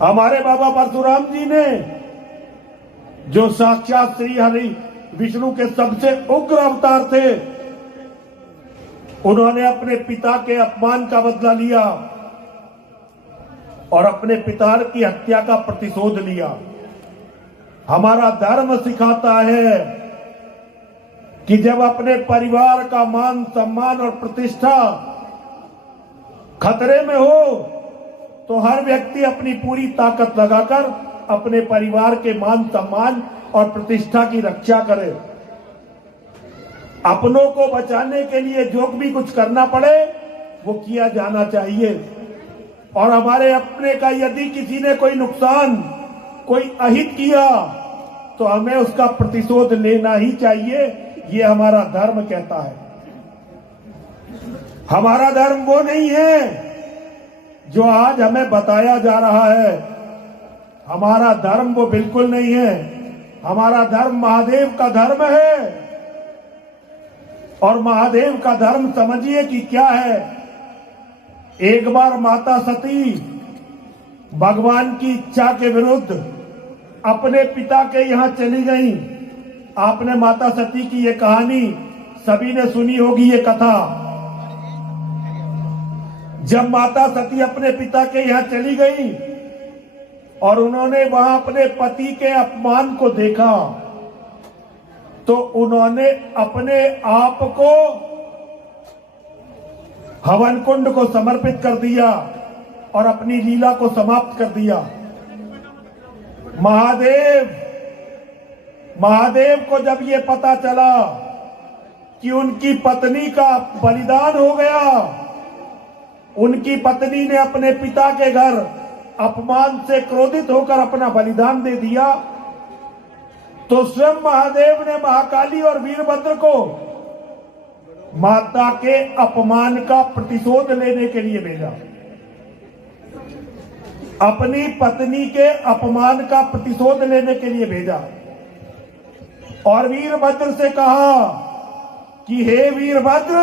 हमारे बाबा परशुराम जी ने, जो साक्षात श्री हरि विष्णु के सबसे उग्र अवतार थे, उन्होंने अपने पिता के अपमान का बदला लिया और अपने पिता की हत्या का प्रतिशोध लिया। हमारा धर्म सिखाता है कि जब अपने परिवार का मान सम्मान और प्रतिष्ठा खतरे में हो तो हर व्यक्ति अपनी पूरी ताकत लगाकर अपने परिवार के मान सम्मान और प्रतिष्ठा की रक्षा करे। अपनों को बचाने के लिए जो भी कुछ करना पड़े वो किया जाना चाहिए। और हमारे अपने का यदि किसी ने कोई नुकसान, कोई अहित किया तो हमें उसका प्रतिशोध लेना ही चाहिए। ये हमारा धर्म कहता है। हमारा धर्म वो नहीं है जो आज हमें बताया जा रहा है। हमारा धर्म वो बिल्कुल नहीं है। हमारा धर्म महादेव का धर्म है। और महादेव का धर्म समझिए कि क्या है। एक बार माता सती भगवान की इच्छा के विरुद्ध अपने पिता के यहां चली गई। आपने माता सती की ये कहानी सभी ने सुनी होगी, ये कथा। जब माता सती अपने पिता के यहां चली गई और उन्होंने वहां अपने पति के अपमान को देखा तो उन्होंने अपने आप को हवन कुंड को समर्पित कर दिया और अपनी लीला को समाप्त कर दिया। महादेव को जब ये पता चला कि उनकी पत्नी का बलिदान हो गया, उनकी पत्नी ने अपने पिता के घर अपमान से क्रोधित होकर अपना बलिदान दे दिया, तो स्वयं महादेव ने महाकाली और वीरभद्र को माता के अपमान का प्रतिशोध लेने के लिए भेजा। अपनी पत्नी के अपमान का प्रतिशोध लेने के लिए भेजा और वीरभद्र से कहा कि हे वीरभद्र,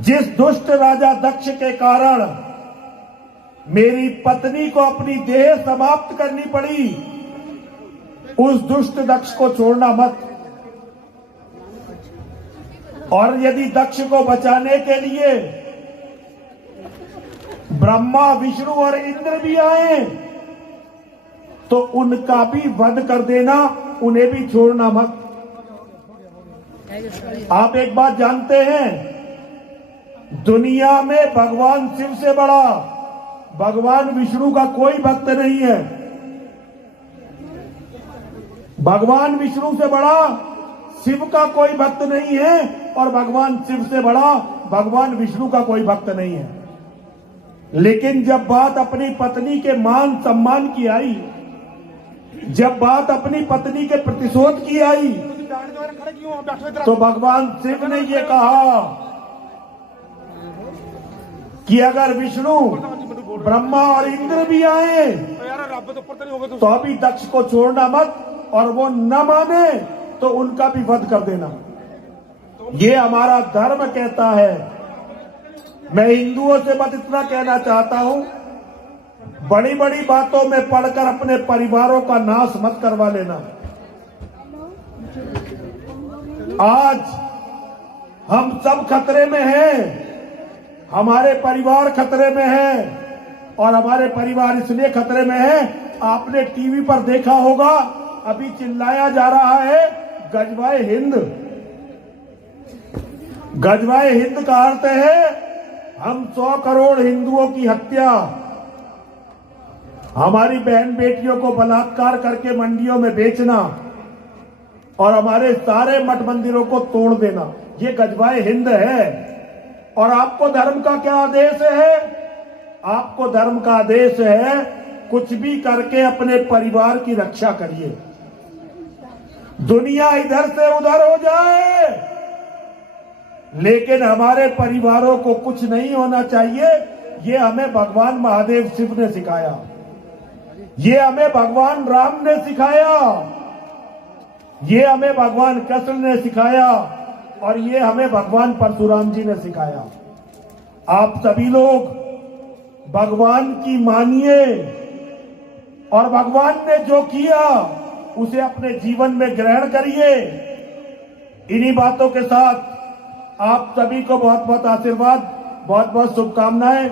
जिस दुष्ट राजा दक्ष के कारण मेरी पत्नी को अपनी देह समाप्त करनी पड़ी, उस दुष्ट दक्ष को छोड़ना मत। और यदि दक्ष को बचाने के लिए ब्रह्मा, विष्णु और इंद्र भी आए तो उनका भी वध कर देना, उन्हें भी छोड़ना मत। आप एक बात जानते हैं, दुनिया में भगवान शिव से बड़ा भगवान विष्णु का कोई भक्त नहीं है। भगवान विष्णु से बड़ा शिव का कोई भक्त नहीं है और भगवान शिव से बड़ा भगवान विष्णु का कोई भक्त नहीं है। लेकिन जब बात अपनी पत्नी के मान सम्मान की आई, जब बात अपनी पत्नी के प्रतिशोध की आई, तो भगवान शिव ने यह कहा कि अगर विष्णु, ब्रह्मा और इंद्र भी आए तो अभी दक्ष को छोड़ना मत, और वो न माने तो उनका भी वध कर देना। ये हमारा धर्म कहता है। मैं हिंदुओं से बस इतना कहना चाहता हूं, बड़ी बड़ी बातों में पढ़कर अपने परिवारों का नाश मत करवा लेना। आज हम सब खतरे में हैं। हमारे परिवार खतरे में है और हमारे परिवार इसलिए खतरे में है, आपने टीवी पर देखा होगा, अभी चिल्लाया जा रहा है गजवाए हिंद। गजवाए हिंद का अर्थ है हम 100 करोड़ हिंदुओं की हत्या, हमारी बहन बेटियों को बलात्कार करके मंडियों में बेचना और हमारे सारे मठ मंदिरों को तोड़ देना, ये गजवाए हिंद है। और आपको धर्म का क्या आदेश है? आपको धर्म का आदेश है कुछ भी करके अपने परिवार की रक्षा करिए। दुनिया इधर से उधर हो जाए लेकिन हमारे परिवारों को कुछ नहीं होना चाहिए। ये हमें भगवान महादेव शिव ने सिखाया, ये हमें भगवान राम ने सिखाया, ये हमें भगवान कृष्ण ने सिखाया और ये हमें भगवान परशुराम जी ने सिखाया। आप सभी लोग भगवान की मानिए और भगवान ने जो किया उसे अपने जीवन में ग्रहण करिए। इन्हीं बातों के साथ आप सभी को बहुत बहुत आशीर्वाद, बहुत बहुत शुभकामनाएं।